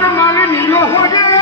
কোঠার মাল নিল হরে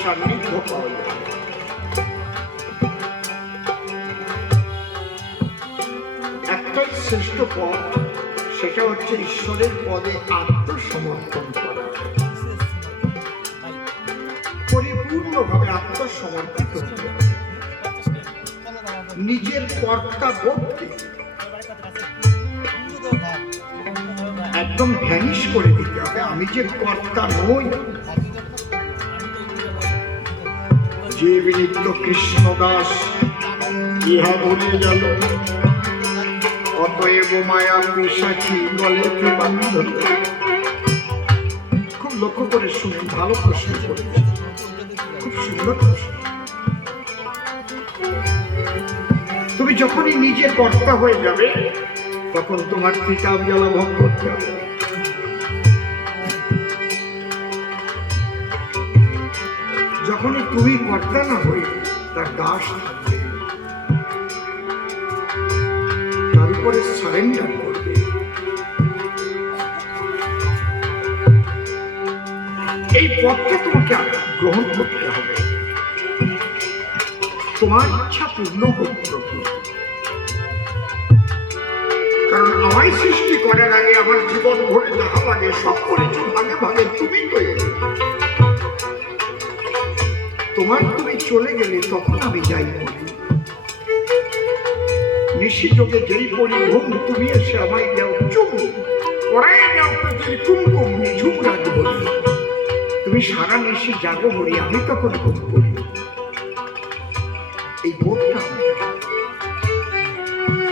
সান্নিধ্য পাওয়া যায় একটাই শ্রেষ্ঠ পথ, সেটা হচ্ছে ঈশ্বরের পদে আত্মসমর্পণ করা। পরিপূর্ণভাবে আত্মসমর্পিত নিজের কর্তা বোধকে একদম ভ্যানিশ করে দিতে হবে। আমি যে কর্তা নই যে নিত্য কৃষ্ণ দাস, ইহা বলে গেল। অতএব মায়া পিসাচি বলে খুব লক্ষ্য করে শুনে, ভালো প্রশ্ন করেছে খুব সুন্দর প্রশ্ন। তুমি যখনই নিজে কর্তা হয়ে যাবে, তখন তোমার কিতাব জ্বালা ভোগ করতে হবে। যখনই তুমি কর্তা না হয়ে তার দাস থাকবে তার উপরে সারেন্ডার করবে। এই পথটা তোমাকে গ্রহণ করতে হবে। তোমার ইচ্ছা পূর্ণ হোক প্রভু। কারণ আমায় সৃষ্টি করার আগে আমার জীবন ভরে যাহা লাগে, সব করেছ, ভাগে ভাগে তুমি চলে গেলে তখন আমি যাই বলি। নিশি যোগে যেই ঘুম তুমি এসে আমায় দেও, চুম পড়ায় দেও প্রতির কুমকুম নিঝুম রাজ তুমি সারা নিশি জাগো বলি, আমি তখন ঘুম করি। এই বোধটা।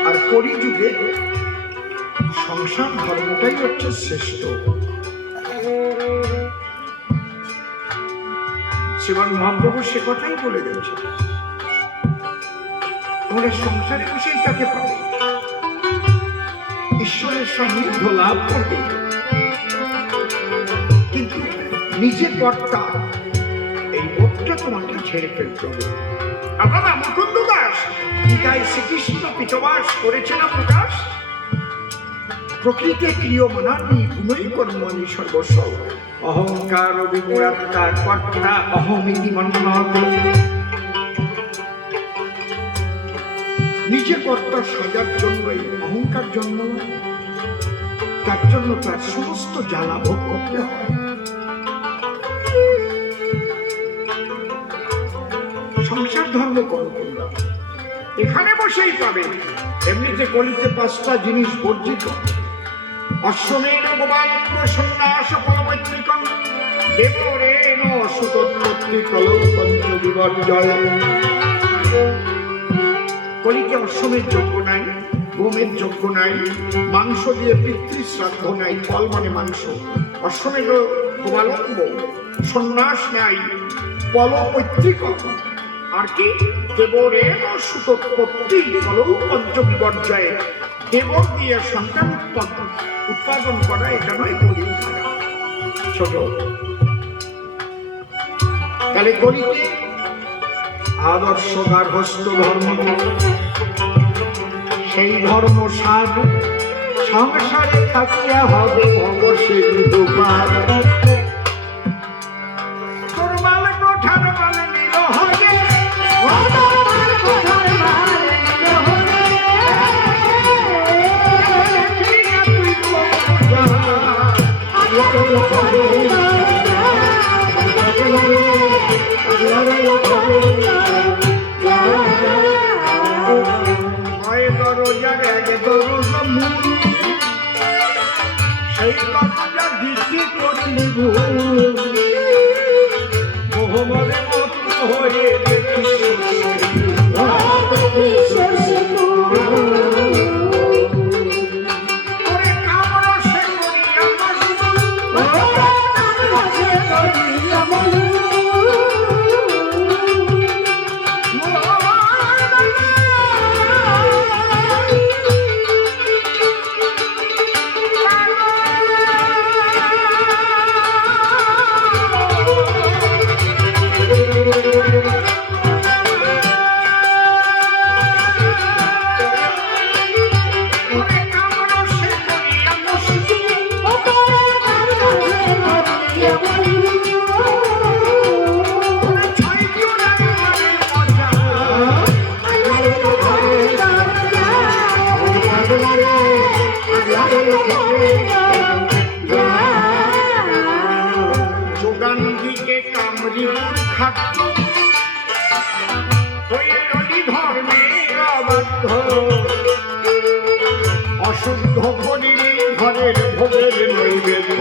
আর কলিযুগে সংসার ধর্মটাই হচ্ছে শ্রেষ্ঠ। শিবান মহাপ্রভু সে কথাই বলে গেছে তোমরা সংসারে বসেই তাকে পাবে। ঈশ্বরের সান্নিধ্য লাভ করবে। কিন্তু নিজে কর্তা এই বোধটা তোমাকে ছেড়ে ফেলতে হবে। আপনারা মুকুন্দ দাস। গীতায় শ্রীকৃষ্ণ, পিতবাস করেছে না প্রকাশ। প্রকৃতি ক্রিয়মানানি গুণই কর্মণি সর্বস্ব অহংকার বিমূঢ়াত্মার কর্তা, অহমিতি মন্নত নিজে কর্তা সাজার জন্যই অহংকার জন্ম তার জন্য তার সমস্ত জ্বালা ভোগ করতে হয়। সংসার ধর্ম করো। এখানে বসেই পাবে। এমনিতে কলিতে পাঁচটা জিনিস বর্জিত। অশ্বমেন গোপালন্দ সন্ন্যাস ফলমৈত্রিকং দেবরেণ সুতোৎপত্তি কলৌপঞ্চ বিবর্জয় কলিতে অশ্বমের যোগ্য নাই গোমের যোগ্য নাই, মাংস দিয়ে পিতৃ শ্রাদ্ধ নাই, ফল মানে মাংস। অশ্বমের গোপালম্ব, সন্ন্যাস নাই পলপৈত্রিক আর কি? দেবরেণ সুতোৎপত্তি কলৌপঞ্চ বিবর্জয় দেবর দিয়ে সন্তান উৎপাদন উৎপাদন করা এটা নয় গরিব ছোট। তাহলে গরিবে আদর্শ গার্হস্থ ধর্ম। সেই ধর্ম সার সংসারে থাকিয়া হবে অবশ্যই দুপার হয়ে যোগান দিকে কামড়ি রলি ধর্মে আবদ্ধ অশুদ্ধ করিলে ঘরের ভোগের নৈবেদ্য।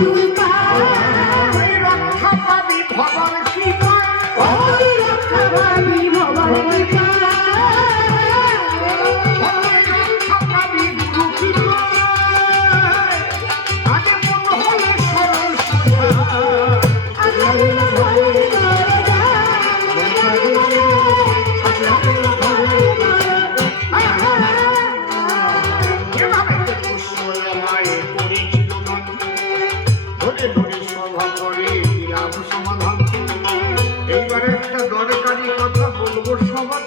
you. এইবার একটা দরকারি কথা বলব সবার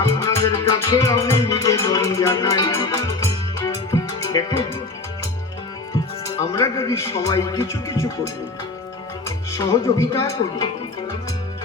আপনাদের কাছে আমি নিবেদন জানাই। দেখুন, আমরা যদি সবাই কিছু কিছু করি, সহযোগিতা করি